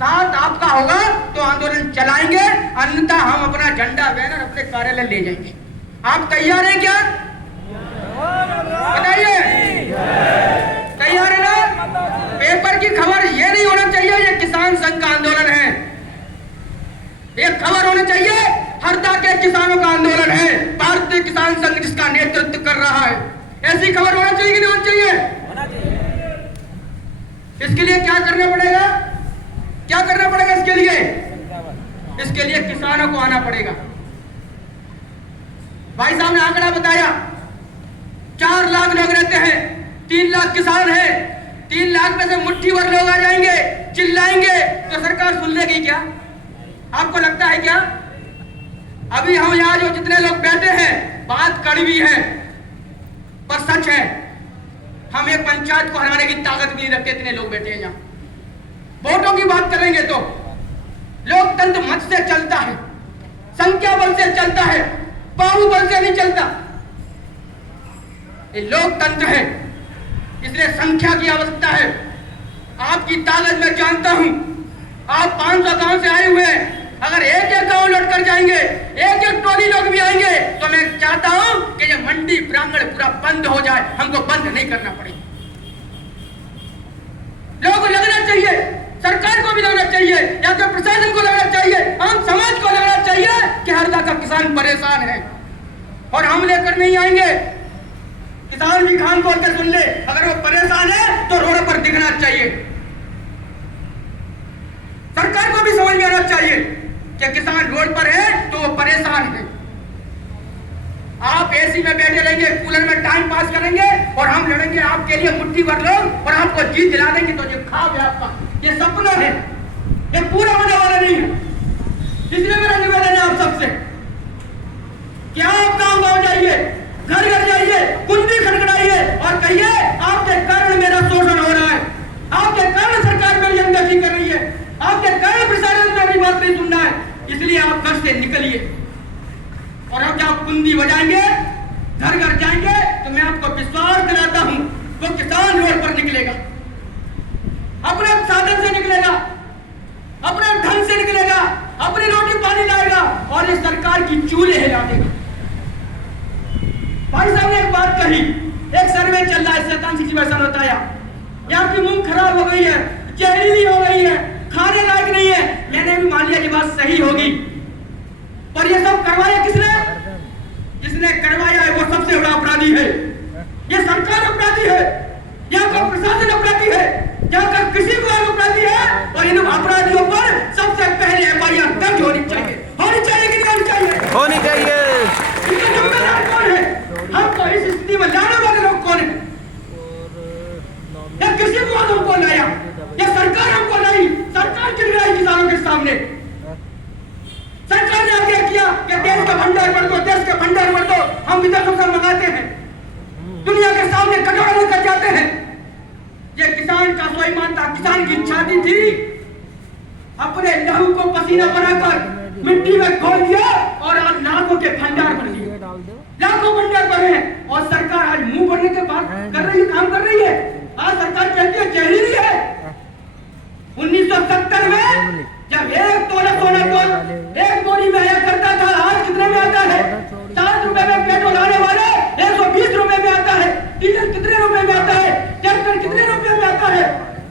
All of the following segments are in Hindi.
साथ आपका होगा तो आंदोलन चलाएंगे, अन्यथा हम अपना झंडा बैनर अपने कार्यालय ले जाएंगे। आप तैयार हैं क्या? बताइए, तैयार है ना? पेपर की खबर ये नहीं होना चाहिए ये किसान संघ का आंदोलन है। एक खबर होनी चाहिए हरदा के किसानों का आंदोलन है, भारतीय किसान संघ जिसका नेतृत्व कर रहा है। ऐसी खबर होना चाहिए कि नहीं होनी चाहिए? इसके लिए क्या करना पड़ेगा? क्या करना पड़ेगा इसके लिए? इसके लिए किसानों को आना पड़ेगा। भाई साहब ने आंकड़ा बताया, 4 लाख लोग रहते हैं, 3 लाख किसान हैं। 3 लाख में से मुट्ठी भर लोग आ जाएंगे, चिल्लाएंगे तो सरकार सुन लेगी क्या? आपको लगता है क्या? अभी हम यहाँ जो जितने लोग बैठे हैं, बात कड़वी है पर सच है, हम एक पंचायत को हराने की ताकत भी नहीं रखते। इतने लोग बैठे हैं यहाँ। वोटों की बात करेंगे तो लोकतंत्र मत से चलता है, संख्या बल से चलता है, बाहुबल से नहीं चलता। ये लोकतंत्र है, इसलिए संख्या की आवश्यकता है। आपकी ताकत मैं जानता हूं। आप 500 गांव से आए हुए हैं, अगर एक एक गांव लौट कर जाएंगे, एक एक टोली लोग भी आएंगे, तो मैं चाहता हूं कि ये मंडी प्रांगण पूरा बंद हो जाए। हमको बंद नहीं करना पड़ेगा। लोगों को लगना चाहिए, सरकार को भी लगना चाहिए, या तो प्रशासन को लगना चाहिए, आम समाज को लगना चाहिए कि हरदा का किसान परेशान है और हम लेकर नहीं आएंगे। किसान भी कान खोल कर सुन ले, अगर वो परेशान है तो रोड पर दिखना चाहिए। सरकार को भी समझ में आना चाहिए कि किसान रोड पर है तो वो परेशान है। आप एसी में बैठे रहेंगे, कूलर में टाइम पास करेंगे और हम लड़ेंगे आपके लिए मुट्ठी भर लोग और आपको जीत दिला देंगे, तो ये ख्वाब है आपका, ये सपना है, ये पूरा होने वाला नहीं है। इसलिए मेरा निवेदन है आप सबसे, क्या आप गांव गांव जाइए, घर घर जाइए, कुंडी खटखटाइए और कहिए आपके कारण मेरा शोषण हो रहा है, आपके कारण सरकार मेरी अनदेखी कर रही है, आपके कारण प्रशासन मेरी बात नहीं सुन रहा है। इसलिए आप घर से निकलिए और अब जब कुंडी बजाएंगे, घर घर जाएंगे, तो मैं आपको विश्वास दिलाता हूं वो किसान रोड पर निकलेगा, अपने साधन से निकलेगा, अपने धन से निकलेगा, अपनी रोटी पानी लाएगा और इस सरकार की चूल्हे हिला देगा। भाई साहब ने एक बात कही, एक सर्वे चल रहा है, शैतान की भाषा में बताया, यहाँ की मूंग खराब हो गई है, जहरीली हो गई है, खाने लायक नहीं है। मैंने भी मान लिया ये बात सही होगी, पर ये सब करवाया किसने? जिसने करवाया है वो सबसे बड़ा अपराधी है। ये सरकार अपराधी है, यहाँ का प्रशासन अपराधी है, यहाँ का कृषि विभाग अपराधी है और इन अपराधियों पर सबसे पहले एफआईआर दर्ज होनी चाहिए। होनी चाहिए कि नहीं होनी चाहिए? होनी चाहिए। इसका जिम्मेदार कौन है? हमको इस स्थिति में लाने वाले लोग कौन है? या कृषि विभाग हमको लाया या सरकार हमको लाई? सरकार गिर गई किसानों के सामने। सरकार ने आगे किया कि देश का भंडार भर दो, देश का भंडार भर दो। हम विदेशों से मंगाते हैं, दुनिया के सामने कटोरा लेकर जाते हैं। ये किसान का स्वाभिमान था, किसान की छाती थी, अपने लहू को पसीना बनाकर मिट्टी में घोल दिया और आज लाखों के भंडार बन दिए, लाखों भंडार बने हैं। और सरकार आज मुंह भरने के बाद कर रही है, काम कर रही है। आज सरकार कहती है जहरीली है। 1970 में जब 1 तोला सोना तो 1 बोरी में आया करता था, आज कितने में आता है? 7 रुपए में पेट्रोल आने वाले 120 रुपए में आता है। डीजल कितने रुपए में आता है? ट्रैक्टर कितने रुपए में आता है?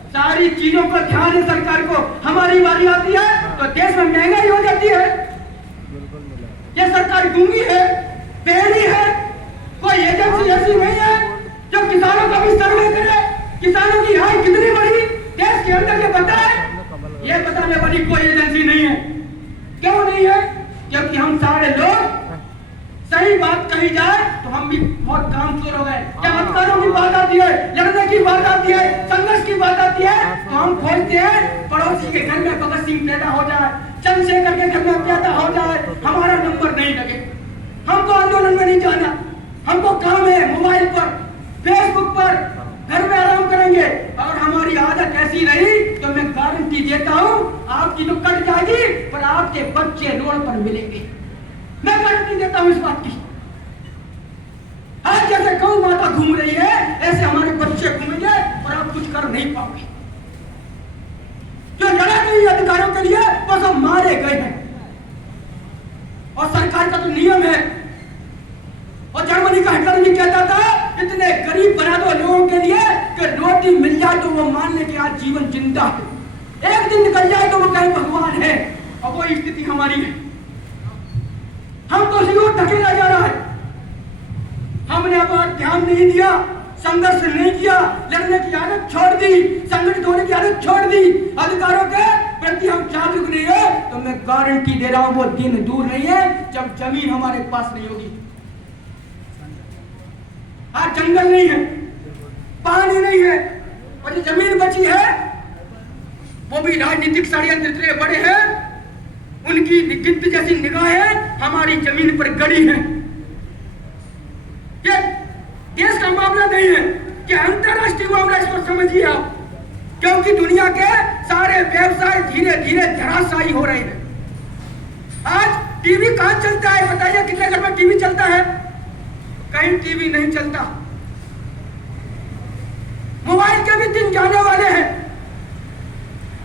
सारी चीजों पर ध्यान है सरकार को। हमारी बारी आती है तो देश में महंगाई हो जाती है। ये सरकार गूंगी है, बहरी है, कोई एजेंसी ऐसी नहीं है जो किसानों का भी सर्वे करे, किसानों की आय कितनी बढ़ी देश के अंदर ये बताए। ये बताने वाली कोई एजेंसी नहीं है। क्यों नहीं है? क्योंकि हम सारे लोग सही बात कही जाए तो हम भी बहुत कामचोर हो गए। जब अधिकारों की बात आती है, लड़ने की बात आती है, संघर्ष की बात आती है, तो हम खोजते हैं पड़ोसी के घर में भगत सिंह पैदा हो जाए, चंद्रशेखर के घर में पैदा हो जाए, हमारा नंबर नहीं लगे। हमको आंदोलन में नहीं जाना, हमको काम है मोबाइल पर, फेसबुक पर, घर में आराम करेंगे। और हमारी आदत ऐसी रही तो मैं गारंटी देता हूँ आपकी तो कट जाएगी, पर आपके बच्चे रोड पर मिलेंगे। मैं गारंटी देता हूँ इस बात की। आज जैसे गौ माता घूम रही है, ऐसे हमारे बच्चे घूमेंगे और आप कुछ कर नहीं पाओगे। जो लड़ा नहीं अधिकारों के लिए वो सब मारे गए हैं। और सरकार का तो नियम है, और जर्मनी का हिटलर भी कहता था इतने गरीब बना दो लोगों के लिए कि रोटी मिल जाए तो वो मान ले कि आज जीवन जिंदा है, एक दिन निकल जाए तो वो कहे भगवान है। और वो स्थिति हमारी है, हम तो उसी ओर धकेला जा रहा है। हमने अब ध्यान नहीं दिया, संघर्ष नहीं किया, लड़ने की आदत छोड़ दी, संगठित होने की आदत छोड़ दी, अधिकारों के प्रति हम जागरूक नहीं है, तो मैं गारंटी दे रहा हूं वो दिन दूर नहीं है जब जमीन हमारे पास नहीं होगी। आज जंगल नहीं है, पानी नहीं है, और जो जमीन बची है वो भी राजनीतिक षड्यंत्र इतने बड़े हैं, उनकी गिद्ध जैसी निगाहें हमारी जमीन पर गड़ी हैं। ये देश का मामला नहीं है, कि अंतरराष्ट्रीय मामला, इसको समझिए आप, क्योंकि दुनिया के सारे व्यवसाय धीरे धीरे धराशायी हो रहे हैं। आज टीवी कहां चलता है बताइए, कितने घर में टीवी चलता है? कहीं टीवी नहीं चलता। मोबाइल के भी दिन जाने वाले हैं,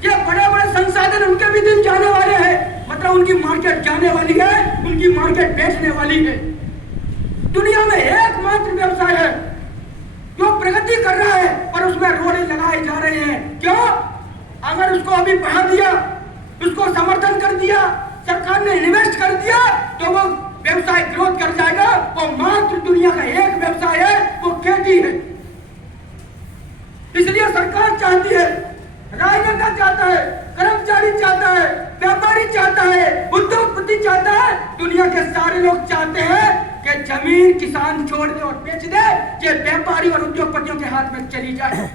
ये बड़े बड़े संसाधन उनके भी दिन जाने वाले हैं, मतलब उनकी मार्केट जाने वाली है, उनकी मार्केट बेचने वाली है। दुनिया में एकमात्र व्यवसाय है जो प्रगति कर रहा है और उसमें रोड़े लगाए जा रहे हैं। क्यों? अगर उसको अभी बढ़ा दिया, उसको समर्थन कर दिया, सरकार ने इन्वेस्ट कर दिया, तो वो व्यवसाय ग्रोथ कर जाएगा। वो मात्र दुनिया का एक व्यवसाय है, वो खेती है। इसलिए सरकार चाहती है, राजनेता चाहता है, कर्मचारी चाहता है, व्यापारी चाहता है, उद्योगपति चाहता है, दुनिया के सारे लोग चाहते हैं कि जमीन किसान छोड़ दे और बेच दे, कि व्यापारी और उद्योगपतियों के हाथ में चली जाए।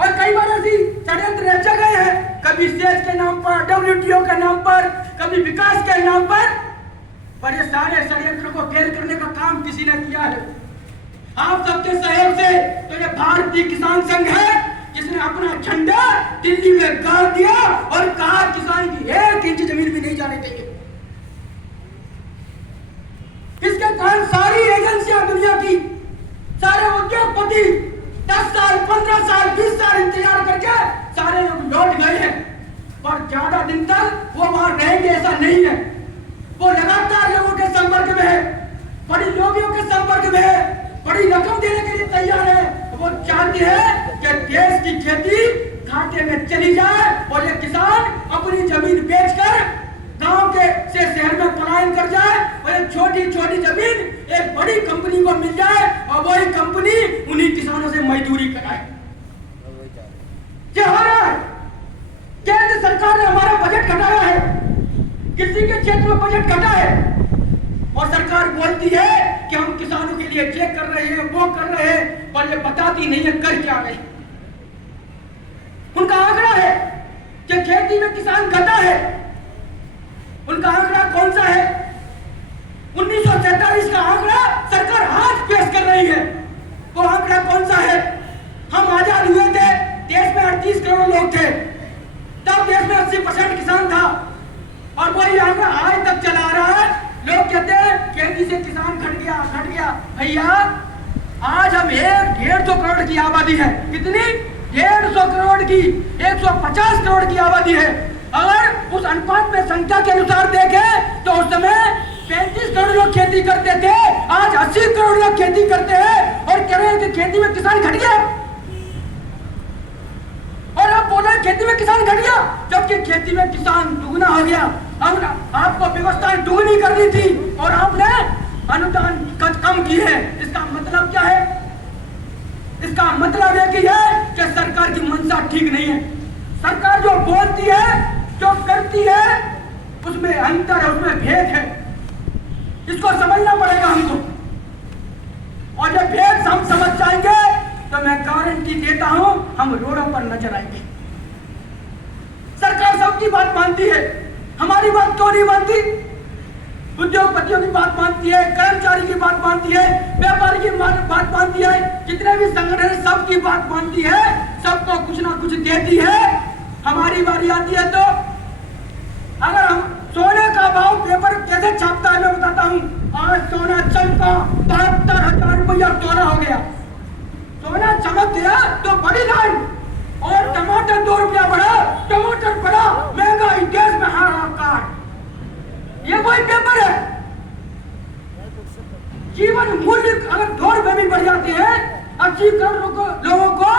और कई बार ऐसी षड्यंत्र रचे गए हैं, कभी सेज के नाम पर, WTO के नाम पर, कभी विकास के नाम पर ये सारे षड्यंत्र को फेल करने का काम किसी ने किया है। आप सबके सहयोग से तो ये भारतीय किसान संघ है जिसने अपना झंडा दिल्ली में गाड़ दिया और कहा किसान की 1 इंच जमीन भी नहीं जाने देंगे। इसके कारण सारी एजेंसियां दुनिया की, सारे उद्योगपति 10 साल, 15 साल, 20 साल इंतजार करके सारे लोग लौट गए हैं, और ज्यादा दिन तक वो वहां रहेंगे ऐसा नहीं है। वो लगातार लोगों के संपर्क में है, बड़ी लोबियों के संपर्क में है, बड़ी रकम देने के लिए तैयार है। वो चाहते हैं कि देश की खेती घाटे में चली जाए और ये किसान अपनी जमीन बेचकर गांव के से शहर में पलायन कर जाए, और ये छोटी छोटी जमीन एक बड़ी कंपनी को मिल जाए और वही कंपनी उन्हीं किसानों से मजदूरी कराए। क्या हो रहा है? केंद्र सरकार ने हमारा बजट घटाया है, कृषि के क्षेत्र में बजट घटा है, और सरकार बोलती है कि हम किसानों के लिए ये कर रहे हैं, वो कर रहे हैं, पर ये बताती नहीं है कर क्या रहे। उनका आंकड़ा है कि खेती में किसान घटा है। उनका आंकड़ा कौन सा है? 1947 का आंकड़ा सरकार आज पेश कर रही है। वो आंकड़ा कौन सा है? हम आजाद हुए थे, देश में 38 करोड़ लोग थे, तब देश में 80% किसान था, और वही आंकड़ा आज तक चला रहा है। लोग कहते हैं खेती से किसान घट गया, घट गया। भैया आज हम 150 करोड़ की आबादी है। कितनी? 150 करोड़ की, 150 करोड़ की आबादी है। अगर उस अनुपात में संख्या के अनुसार देखें तो उस समय 35 करोड़ लोग खेती करते थे, आज 80 करोड़ लोग खेती करते हैं, और कह रहे हैं कि खेती में किसान घट गया। और आप बोल रहे हैं खेती में किसान घट गया, जबकि खेती में किसान दुगना हो गया। अब आपको व्यवस्थाएं दुगनी करनी थी और आपने अनुदान कम की है। इसका मतलब क्या है? इसका मतलब है कि सरकार की मंशा ठीक नहीं है। सरकार जो बोलती है, जो करती है, उसमें अंतर है, उसमें भेद है। इसको समझना पड़ेगा हमको, और जब भेद हम समझ जाएंगे तो मैं गारंटी देता हूं हम रोडों पर नजर आएंगे। सरकार सबकी बात मानती है, हमारी बात क्यों नहीं मानती? उद्योगपतियों की बात मानती है, कर्मचारी की बात मानती है, व्यापारी की बात मानती है, जितने भी संगठन है सबकी बात मानती है, सबको कुछ ना कुछ देती है। हमारी बारी आती है तो अगर हम सोने का भाव पेपर कैसे छापता है मैं बताता हूँ। आज सोना चमका 72,000 रुपया सोना हो गया। सोना चमक गया तो बड़ी लाइन, और टमाटर 2 रुपया बढ़ा, टमाटर 80 करोड़ लोगों को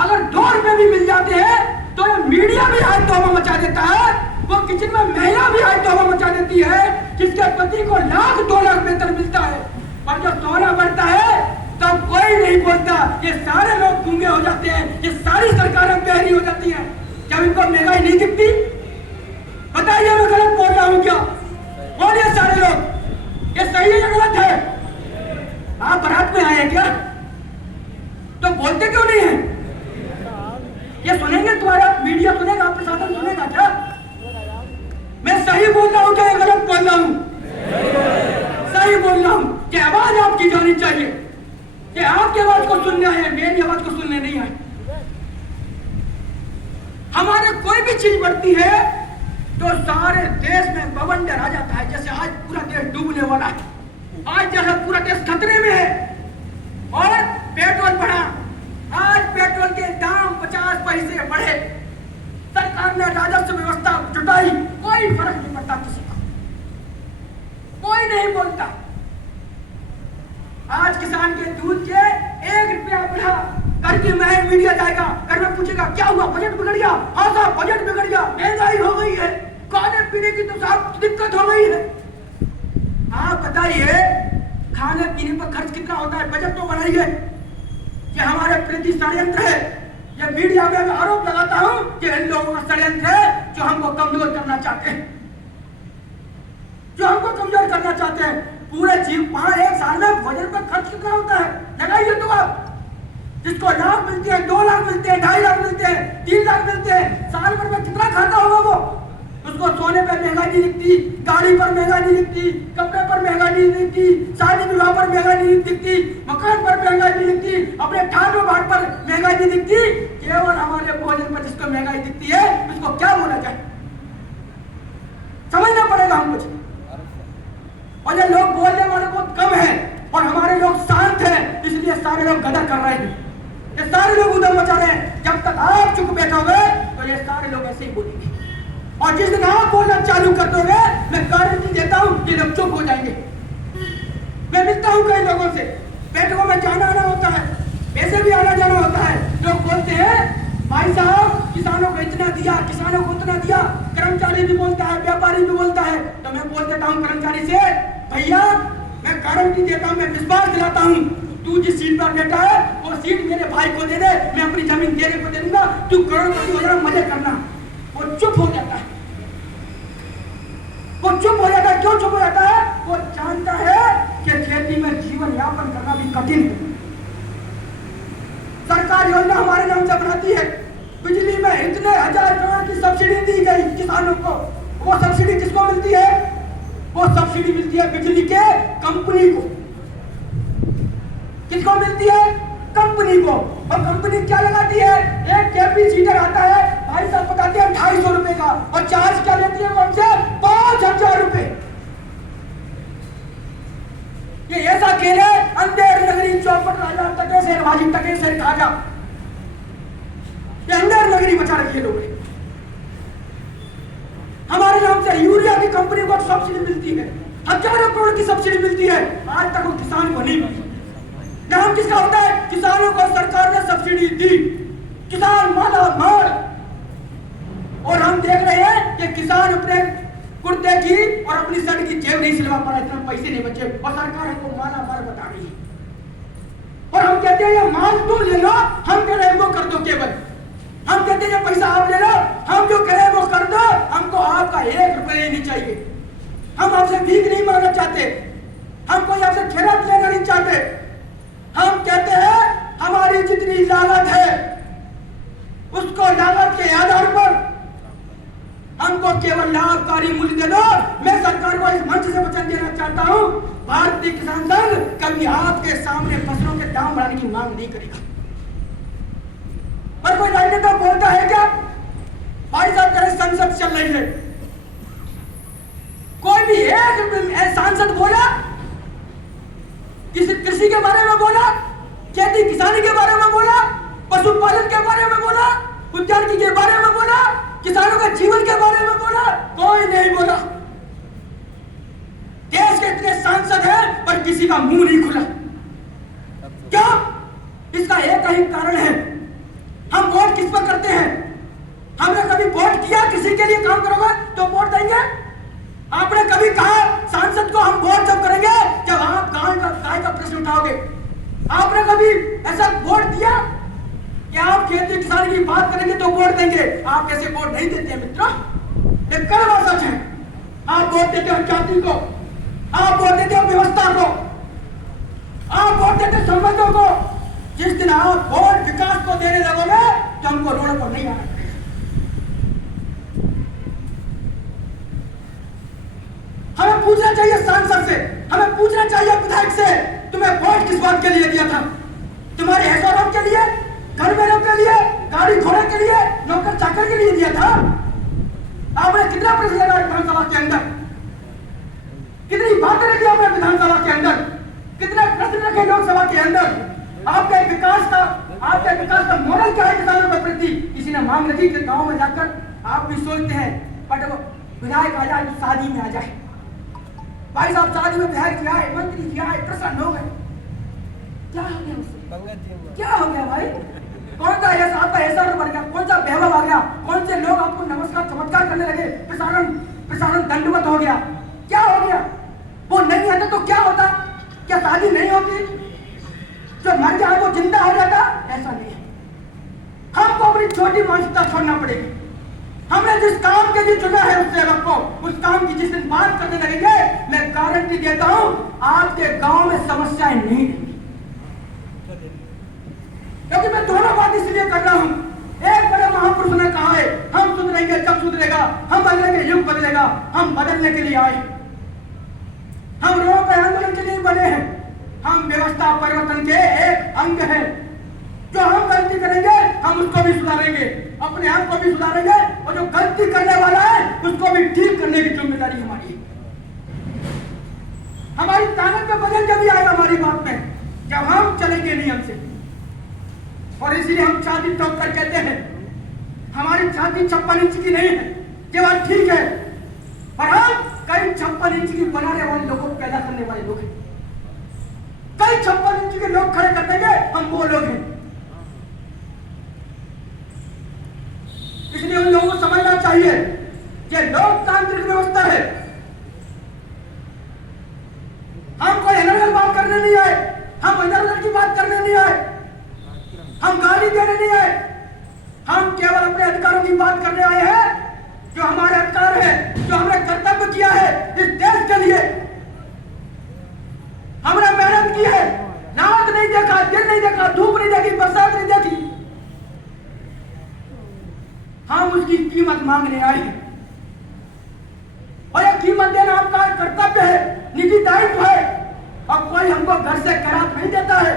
अगर 2 रुपए भी मिल जाते हैं तो ये मीडिया भी हाय तौबा मचा देता है। वो किचन में महिला भी हाय तौबा मचा देती है जिसके पति को लाख 2 लाख वेतन मिलता है। पर जब सोना बढ़ता है तब कोई नहीं बोलता। ये सारे लोग गूंगे हो जाते हैं, ये सारी सरकारें बहरी हो जाती हैं। जब इनको महंगाई नहीं दिखती, बताइए मैं गलत बोल रहा हूं क्या? बोलिए सारे लोग, ये सही है या गलत है? आप बारात में आए हैं क्या? तो बोलते क्यों नहीं है? ये सुनेंगे, तुम्हारा मीडिया सुनेगा, प्रशासन सुनेगा क्या? मैं सही बोल रहा हूं क्या गलत बोल रहा हूं? सही बोल रहा हूं कि आवाज आपकी जानी चाहिए कि आपकी आवाज को सुनने आए, मेरी आवाज को सुनने नहीं आए। हमारे कोई भी चीज बढ़ती है तो सारे देश में बवंडर आ जाता है। जैसे आज पूरा देश डूबने वाला है, आज जैसे पूरा देश खतरे में है। और पेट्रोल बढ़ा, आज पेट्रोल के दाम 50 पैसे बढ़े, सरकार ने राजस्व व्यवस्था जुटाई, कोई फर्क नहीं पड़ता किसी का, कोई नहीं बोलता। आज किसान के दूध के 1 रुपया बढ़ा करके मैं मीडिया जाएगा, घर में पूछेगा क्या हुआ, बजट बिगड़ गया? हाँ साहब बजट बिगड़ गया, महंगाई हो गई है, खाने पीने की तो साहब दिक्कत हो गई है। आप बताइए खाने पीने पर खर्च कितना होता है? बजट तो बनाइए। ये हमारे प्रति षड्यंत्र है। ये मीडिया में मैं आरोप लगाता हूं कि इन लोगों का षड्यंत्र है जो हमको कमजोर करना चाहते हैं, जो हमको कमजोर करना चाहते हैं। पूरे जीव 1 साल में बजट पर खर्च कितना होता है लगाइए तो आप। जिसको लाख मिलते हैं, 2 लाख मिलते हैं, 2.5 लाख मिलते हैं, 3 लाख मिलते हैं, साल भर में कितना खाता होगा वो? उसको सोने पर महंगाई नहीं दिखती, गाड़ी पर महंगाई नहीं दिखती, कपड़े पर महंगाई नहीं दिखती, शादी विवाह पर महंगाई नहीं दिखती, मकान पर महंगाई नहीं दिखती, अपने ठाट बाट पर महंगाई नहीं दिखती। केवल हमारे भोजन पर जिसको महंगाई दिखती है उसको क्या बोला जाए? समझना पड़ेगा हम कुछ। और ये लोग बोलने वाले बहुत कम है और हमारे लोग शांत हैं, इसलिए सारे लोग गदर कर रहे हैं, ये सारे लोग उधर मचा रहे हैं। जब तक आप चुप बैठोगे तो ये सारे लोग ऐसे ही बोलेंगे, और जिस दिन आप बोलना चालू कर दोगे मैं गारंटी देता हूं कि लोग चुप हो जाएंगे। मैं मिलता हूं कई लोगों से, बैठकों में जाना आना होता है, ऐसे भी आना जाना होता है। लोग बोलते हैं भाई साहब किसानों को इतना दिया, किसानों को उतना दिया। कर्मचारी भी बोलता है, व्यापारी भी बोलता है। तो मैं बोल देता हूं कर्मचारी से, भैया मैं गारंटी देता हूं, मैं विश्वास दिलाता हूं, तू जिस सीट पर बैठा है वो सीट मेरे भाई को दे दे, मैं अपनी जमीन तेरे को दे दूंगा, तू करोड़पति हो जाना, मजे करना। वो चुप हो जाता है, वो चुप हो जाता है। क्यों चुप हो जाता है? वो जानता है कि खेती में जीवन यापन करना भी कठिन है। सरकार योजना हमारे नाम से बनाती है, बिजली में इतने 1000 करोड़ की सब्सिडी दी गई किसानों को। वो सब्सिडी किसको मिलती है? वो सब्सिडी मिलती है बिजली के कंपनी को। किसको मिलती है? कंपनी को। और कंपनी क्या लगाती है? एक कैपेसिटर आता है, भाई साहब बताते हैं 250 रुपए का, और चार्ज क्या लेती है हमसे? 5000 रुपए। ये ऐसा खेल है, अंधेर नगरी चौपट राजा तके से भाजी तके से खाजा। ये अंधेर नगरी बचा रखी है लोगों ने। हमारे नाम से यूरिया की कंपनी को सब्सिडी मिलती है, हजारों करोड़ की सब्सिडी मिलती है, आज तक वो किसान को नहीं मिली। नाम किसका होता है? किसानों को सरकार ने सब्सिडी दी, किसान माला माल। और हम देख रहे हैं कि किसान अपने कुर्ते की और अपनी शर्ट की जेब नहीं सिलवा पा रहा, इतना पैसे नहीं बचे, और सरकार हमको माला माल बता रही है। और हम कहते हैं ये माल तुम ले लो, हम कह रहे हैं वो कर दो। केवल हम कहते हैं पैसा आप ले लो, हम जो कह रहे हैं वो कर दो, हमको आपका 1 रुपया ही नहीं चाहिए। हम आपसे भीख नहीं मांगना चाहते, हम कोई आपसे खैरात लेना नहीं चाहते। हम कहते हैं हमारी जितनी लागत है उसको लागत के आधार पर हमको केवल लाभकारी मूल्य दे दो। मैं सरकार को इस मंच से वचन देना चाहता हूं, भारतीय किसान संघ कभी आपके सामने फसलों के दाम बढ़ाने की मांग नहीं करेगा। पर कोई राजनेता बोलता है क्या? भाई साहब कह रहे संसद चल रही है, कोई भी एक सांसद बोला? किसी कृषि के बारे में बोला? खेती किसानी के बारे में बोला? पशुपालन के बारे में बोला? उद्यानिकी के बारे में बोला? किसानों के जीवन के बारे में बोला? कोई नहीं बोला। देश के इतने सांसद हैं पर किसी का मुंह नहीं खुला। क्या इसका ही कारण है। हम वोट किस पर करते हैं? हमने कभी वोट किया किसी के लिए काम करोगे तो वोट देंगे? आपने कभी कहा सांसद को हम वोट जब करेंगे जब आप गाय का प्रश्न उठाओगे? आपने कभी ऐसा वोट दिया कि आप खेती किसान की बात करेंगे तो वोट देंगे? आप कैसे वोट नहीं देते हैं मित्रों, ये कड़वा सच है। आप वोट देते हो जाति को, आप वोट देते हो व्यवस्था को, आप वोट देते हो संबंधों को। जिस दिन आप वोट विकास को देने लगोगे तो हमको रोड पर नहीं आना पड़ेगा। हमें पूछना चाहिए सांसद से, हमें पूछना चाहिए विधायक से, तुम्हें वोट किस बात के लिए दिया था? तुम्हारे ऐश्वर्य के लिए, घर मेलों के लिए, गाड़ी घोड़े के लिए, नौकर चाकर के लिए दिया था? आपने कितना प्रश्न लगाया विधानसभा के अंदर? कितनी बातें रखी आपने विधानसभा के अंदर? कितने प्रश्न रखे लोकसभा के अंदर? आपके विकास का मॉडल क्या है किसानों के प्रति? किसी ने मांग रखी कि गांव में जाकर आप भी सोचते हैं बट विधायक आ जाए तो शादी में आ जाए। भाई साहब शादी में विधायक जी आए, मंत्री जी आए, प्रसन्न हो गए, क्या हो गया उससे? क्या हो गया भाई? कौन सा ऐसा आपका ऐसा बन गया? कौन सा वैभव आ गया? कौन से लोग आपको नमस्कार चमत्कार करने लगे? प्रसारण दंडवत हो गया? क्या हो गया? वो नहीं आता तो क्या होता? क्या शादी नहीं होती? जो मर जाए वो जिंदा हो जाता? ऐसा नहीं है। हमको अपनी छोटी मानसिकता छोड़ना पड़ेगी। हमने जिस काम के लिए चुना है उससे रखो, उस काम की जिस दिन बात करने लगेंगे मैं गारंटी देता हूं आपके गांव में समस्याएं नहीं रहेंगी। क्योंकि मैं दोनों बात इसलिए कर रहा हूं। एक बड़े महापुरुष ने कहा है हम सुधरेंगे जब सुधरेगा, हम बदलेंगे युग बदलेगा। हम बदलने के लिए आए, हम लोगों के आंदोलन के लिए बने हैं। हम व्यवस्था परिवर्तन के एक अंग हैं। जो हम गलती करेंगे हम उसको भी सुधारेंगे, अपने आप को भी सुधारेंगे और जो गलती करने वाला है उसको भी ठीक करने की जिम्मेदारी हमारी है। हमारी ताकत में बदल के भी आएगा हमारी बात में जब हम चलेंगे नियम से। और इसलिए हम छाती ठोक कर कहते हैं हमारी छाती 56 इंच की नहीं है, ये बात ठीक है, पर हम कई 56 इंच की बनाने वाले लोगों को पैदा करने वाले लोग हैं। कई 56 इंच के लोग खड़े कर देंगे, हम वो लोग हैं। इसलिए उन लोगों को समझना चाहिए कि लोकतांत्रिक व्यवस्था है। हम कोई इधर बात करने नहीं आए, हम इधर की बात करने नहीं आए, हम गाली देने नहीं आए। हम केवल अपने अधिकारों की बात करने आए हैं, जो हमारे अधिकार है, जो हमने कर्तव्य किया है इस देश के लिए। हमने मेहनत की है, रात नहीं देखा, दिन नहीं देखा, धूप नहीं देखी, बरसात नहीं देखी, हम उसकी कीमत मांगने आए हैं। और यह कीमत देना आपका कर्तव्य है, निजी दायित्व है। और कोई हमको घर से खराब नहीं देता है।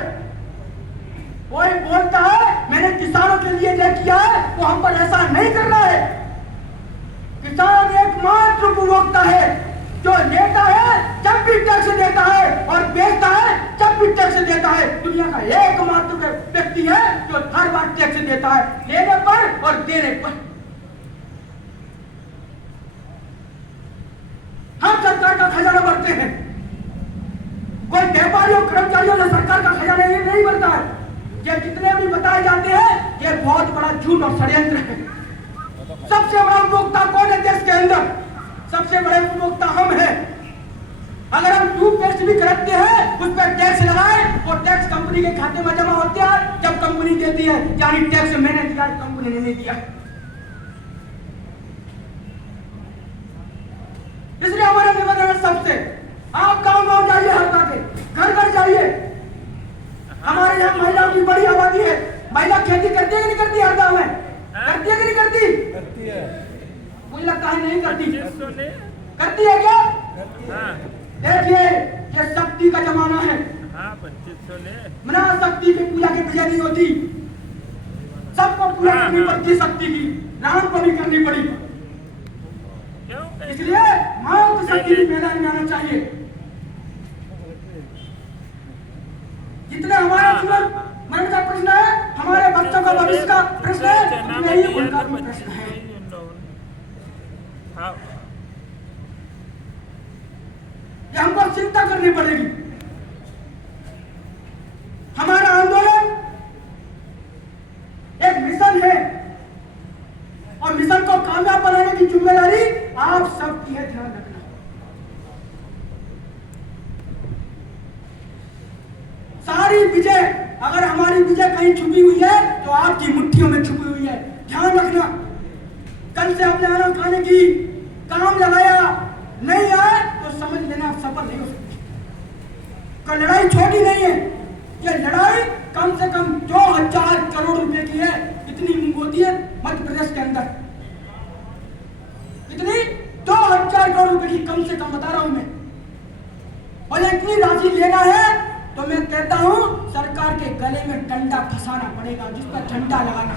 कोई बोलता है मैंने किसानों के लिए ये किया है, वो हम पर ऐसा नहीं कर रहा है। किसान एकमात्र उपभोक्ता है जो लेता है जब भी टैक्स देता है और बेचता है जब भी टैक्स देता है। दुनिया का एकमात्र व्यक्ति है जो हर बार टैक्स देता है, लेने पर और देने पर। हम सरकार का खजाना भरते हैं, कोई व्यापारियों कर्मचारियों ने सरकार का खजाना नहीं भरता है। ये जितने भी बताए जाते हैं ये बहुत बड़ा झूठ और षड्यंत्र है। सबसे बड़ा उपभोक्ता कौन है देश के अंदर? सबसे बड़े उपभोक्ता हम हैं। अगर हम टूथपेस्ट भी खरीदते हैं उस पर टैक्स लगाए और टैक्स कंपनी के खाते में जमा होते हैं जब कंपनी देती है, यानी टैक्स मैंने दिया, कंपनी ने नहीं दिया। इसलिए हमारा निवेदन है सबसे, आप गांव-गांव जाइए, हर के घर घर जाइए। हमारे यहाँ महिलाओं की बड़ी आबादी है। महिला खेती करती है कि नहीं करती? हर गांव में करती है कि नहीं करती? करती है। मुझे लगता है नहीं करती। करती है क्या? देखिए ये शक्ति का जमाना है। मना शक्ति की पूजा की पूजा नहीं होती, सबको पूजा करनी पड़ती शक्ति की। राम को भी करनी पड़ी, इसलिए माओ की शक्ति भी मैदान में आना चाहिए। जितने हमारा जीवन मरण का प्रश्न है, हमारे बच्चों का भविष्य का प्रश्न है, उतना ही उनका भी प्रश्न है। ये हमको चिंता करनी पड़ेगी। हमारा आंदोलन कहीं छुपी हुई है तो आपकी मुट्ठियों में छुपी हुई है। ध्यान रखना, कल से आपने आना खाने की काम लगाया, नहीं आए तो समझ लेना सफल नहीं हो सकती। कोई लड़ाई छोटी नहीं है, ये लड़ाई कम से कम 2000 करोड़ रुपए की है। कितनी मूंग होती है मध्य प्रदेश के अंदर? कितनी? 2000 करोड़ रुपए की, कम से कम बता रहा हूं मैं। और इतनी राशि लेना है तो मैं कहता हूं सरकार के गले में डंडा फंसाना पड़ेगा, जिस पर झंडा लगाना।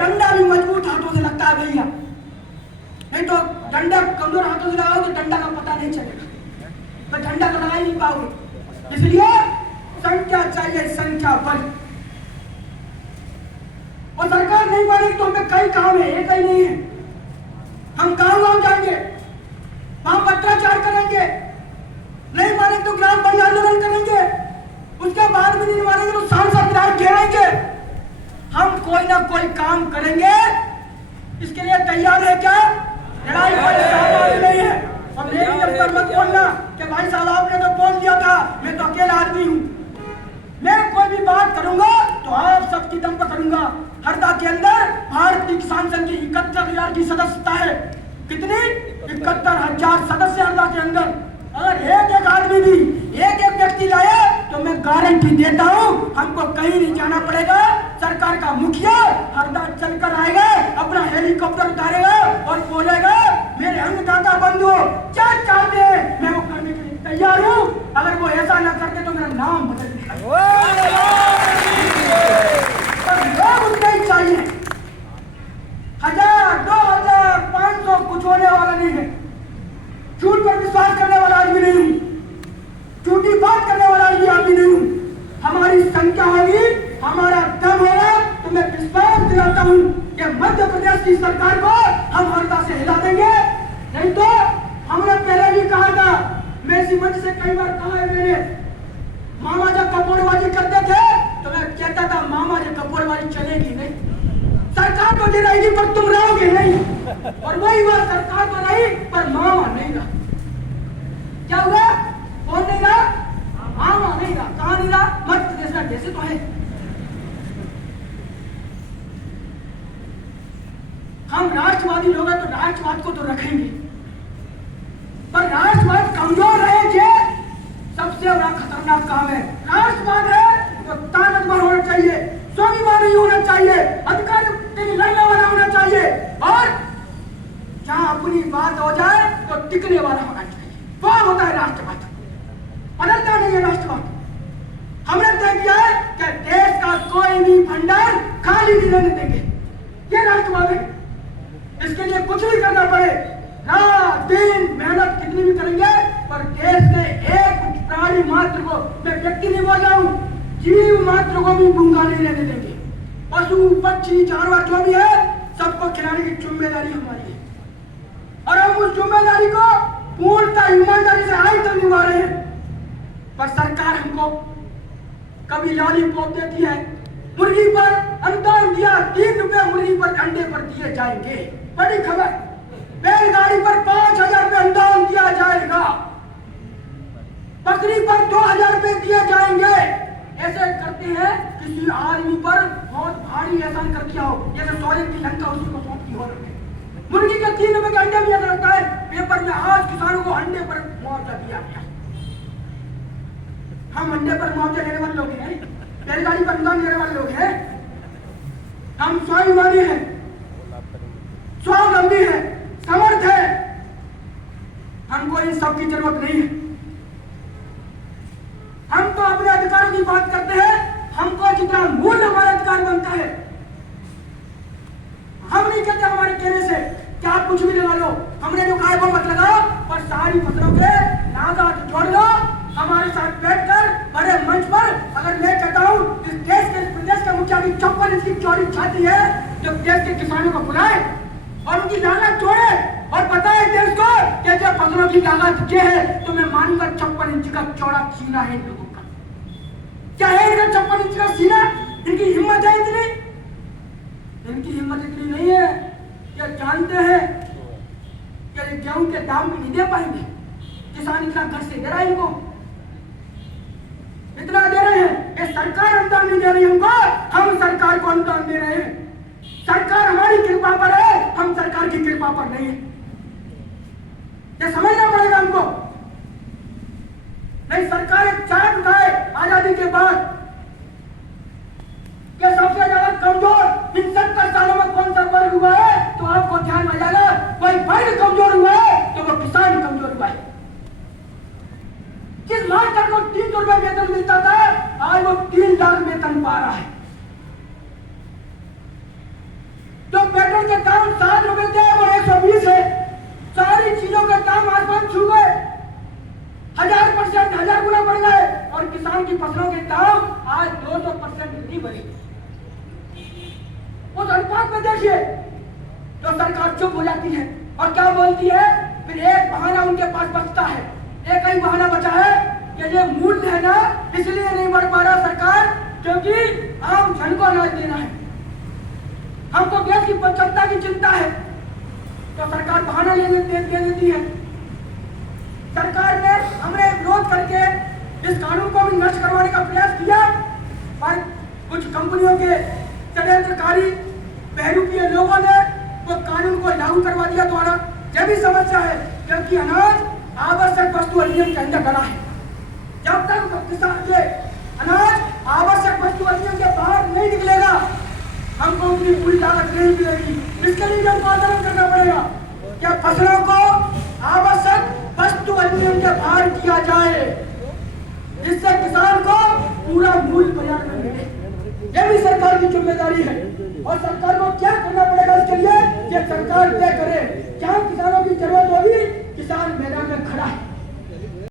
डंडा भी मजबूत हाथों से लगता है भैया, नहीं तो डंडा कमजोर हाथों से लगाओ तो डंडा का पता नहीं चलेगा, तो डंडा तो लगा ही नहीं पाओगे। इसलिए संख्या चाहिए, संख्या बल। और सरकार नहीं मानेगी तो हमें कई काम है, एक ही नहीं है। हम गांव जाएंगे, वहां पत्राचार करेंगे, नहीं मानेंगे तो ग्राम बंद आंदोलन करेंगे, उसके बाद भी नहीं मानेंगे तो सांसद विधायक घेरेंगे। हम कोई ना कोई काम करेंगे, इसके लिए तैयार है क्या? लड़ाई कोई नहीं है। और मेरी जब पर मत बोलना कि भाई साहब आपने तो बोल दिया था, मैं तो अकेला आदमी हूं। मैं कोई भी बात करूंगा तो आप सबकी दम पर करूंगा। हरदा के अंदर भारतीय किसान संघ की 71,000 की सदस्यता है। कितनी? 71,000 सदस्य हरदा के अंदर। अगर एक एक आदमी भी एक एक व्यक्ति लाए तो मैं गारंटी देता हूं हमको कहीं नहीं जाना पड़ेगा। सरकार का मुखिया हरदा चलकर आएगा, अपना हेलीकॉप्टर उतारेगा और बोलेगा मेरे अन्नदाता बंधु क्या चाहते हैं, मैं वो करने के लिए तैयार हूं। अगर वो ऐसा न करते तो मेरा नाम बदल दिया। लोग उतना ही चाहिए, 1000, 2000, 500 कुछ होने वाला नहीं है। झूठ पर विश्वास करने वाला आदमी नहीं हूं, झूठी बात करने वाला आदमी नहीं हूं। हमारी संख्या होगी, हमारा दम होगा तो मैं विश्वास दिलाता हूं कि मध्य प्रदेश की सरकार को हम हरदा से हिला देंगे। नहीं तो हमने पहले भी कहा था, मैं इसी मंच से कई बार कहा है मैंने, मामा जब कपोड़बाजी करते थे तो मैं कहता था मामा जब कपोड़बाजी चलेगी नहीं, सरकार तो दे रहेगी पर तुम रहोगे नहीं। और वही हुआ, सरकार तो रही पर मामा नहीं रहा। क्या हुआ? कौन नहीं रहा? मामा नहीं रहा। कहां नहीं रहा? मध्य प्रदेश का जैसे तो है। हम राष्ट्रवादी लोग हैं तो राष्ट्रवाद को तो रखेंगे, पर राष्ट्रवाद कमजोर है जे सबसे बड़ा खतरनाक काम है। राष्ट्रवाद है तो ताकतवर होना चाहिए, स्वाभिमान नहीं होना चाहिए, अधिकार के लिए लड़ने वाला होना चाहिए, और जहां अपनी बात हो जाए तो टिकने वाला होना चाहिए। वो होता है राष्ट्रवाद, बदलता नहीं है राष्ट्रवाद। हमने तय किया है कि देश का कोई भी भंडार खाली नहीं रहने देंगे, ये राष्ट्रवाद है। इसके लिए कुछ भी करना पड़े, रात दिन मेहनत कितनी भी करेंगे, पर देश के एक प्राणी मात्र को, मैं व्यक्ति नहीं बोल रहा हूं, जीव मात्र को भी भूखा नहीं रहने देंगे। पशु पक्षी जानवर जो भी है सबको खिलाने की जिम्मेदारी हमारी है, और हम उस जिम्मेदारी को पूर्णतः ईमानदारी से आज तक निभा रहे हैं। पर सरकार हमको कभी लॉलीपॉप देती है, मुर्गी पर अनुदान दिया, 3 रुपए मुर्गी पर अंडे पर दिए जाएंगे, बड़ी खबर। बैलगाड़ी पर 5,000 रुपए अनुदान दिया जाएगा, बकरी पर 2,000 रुपए दिए जाएंगे। ऐसे करते हैं किसी आदमी पर बहुत भारी एहसान कर दिया हो, जैसे सोने की लंका उसी को सौंप दी हो। मुर्गी के 3 रुपए के अंडे भी ऐसा लगता है पेपर में आज किसानों को अंडे पर मुआवजा दिया गया। हम अंडे पर मुआवजा लेने वाले लोग हैं, बैलगाड़ी पर अनुदान लेने वाले लोग हैं। हम स्वाभिमानी हैं, स्वावलंबी हैं, समर्थ है, हमको इन सब की जरूरत नहीं है। हम तो अपने अधिकारों की बात करते हैं, हमको जितना मूल्य हमारा अधिकार बनता है। हम नहीं कहते हमारे कहने से क्या आप कुछ भी लगा लो, हमने जो कहा वो मत लगाओ, पर सारी फसलों के लागत जोड़ लो हमारे साथ बैठकर बड़े मंच पर। अगर मैं कहता हूं इस देश के प्रदेश के मुखिया की 56 इंच की चौड़ी छाती है, तो देश के किसानों को बुलाए और उनकी लागत जोड़े और बताए देश को कि जो फसलों की लागत ये है, तो मैं मानूंगा 56 इंच का चौड़ा सीना है इन लोगों का। क्या है इनका 56 इंच का सीना? इनकी हिम्मत है इतनी? इनकी हिम्मत इतनी नहीं है। क्या जानते हैं कि गेहूं के दाम भी नहीं दे पाएंगे, किसान इतना घर से दे रहा है इनको, इतना दे रहे हैं। ये सरकार अनुदान नहीं दे रही हमको, हम सरकार को अनुदान दे रहे हैं। सरकार हमारी कृपा पर है, हम सरकार की कृपा पर नहीं है। ये समझना पड़ेगा हमको। नहीं, सरकार एक चार्ट उठाए आजादी के बाद कि सबसे ज्यादा कमजोर इन 70 सालों में कौन सा वर्ग हुआ है, तो आपको ध्यान में आ जाएगा कोई वर्ग कमजोर हुआ है तो वो किसान कमजोर हुआ है। जिस मास्टर को 300 रुपए वेतन मिलता था, आज वो 3 लाख वेतन पा रहा है। जो पेट्रोल के दाम 7 रुपए थे वो 120 है। सारी चीजों के दाम आसमान छू गए, 1000% 1000 गुना बढ़ गए। और किसान की फसलों के दाम आज 200% नहीं बढ़े। उस अनुपात में देखिए तो सरकार चुप हो जाती है और क्या बोलती है, फिर एक बहाना उनके पास बचता है। एक ही बहाना बचा है कि ये मूल्य है ना, इसलिए नहीं बढ़ पा रहा सरकार, क्योंकि आम जन को अनाज देना है, हमको देश की जनता की चिंता है, तो सरकार बहाना दे देती है। सरकार ने हमने विरोध करके इस कानून को भी नष्ट करवाने का प्रयास किया, पर कुछ कंपनियों के षड्यंत्रकारी बहरूपीय लोगों ने वो कानून को लागू करवा दिया द्वारा। यह भी समस्या है क्योंकि अनाज आवश्यक वस्तु अधिनियम के अंदर डला है। जब तक किसान के अनाज आवश्यक वस्तु अधिनियम के बाहर नहीं निकलेगा, हमको उनकी पूरी लागत नहीं मिलेगी। इसके लिए हमको आंदोलन करना पड़ेगा कि फसलों को आवश्यक वस्तु अधिनियम के बाहर किया जाए, जिससे किसान को पूरा मूल्य बाजार में मिले। यह भी सरकार की जिम्मेदारी है और सरकार को क्या करना पड़ेगा इसके लिए कि सरकार तय करे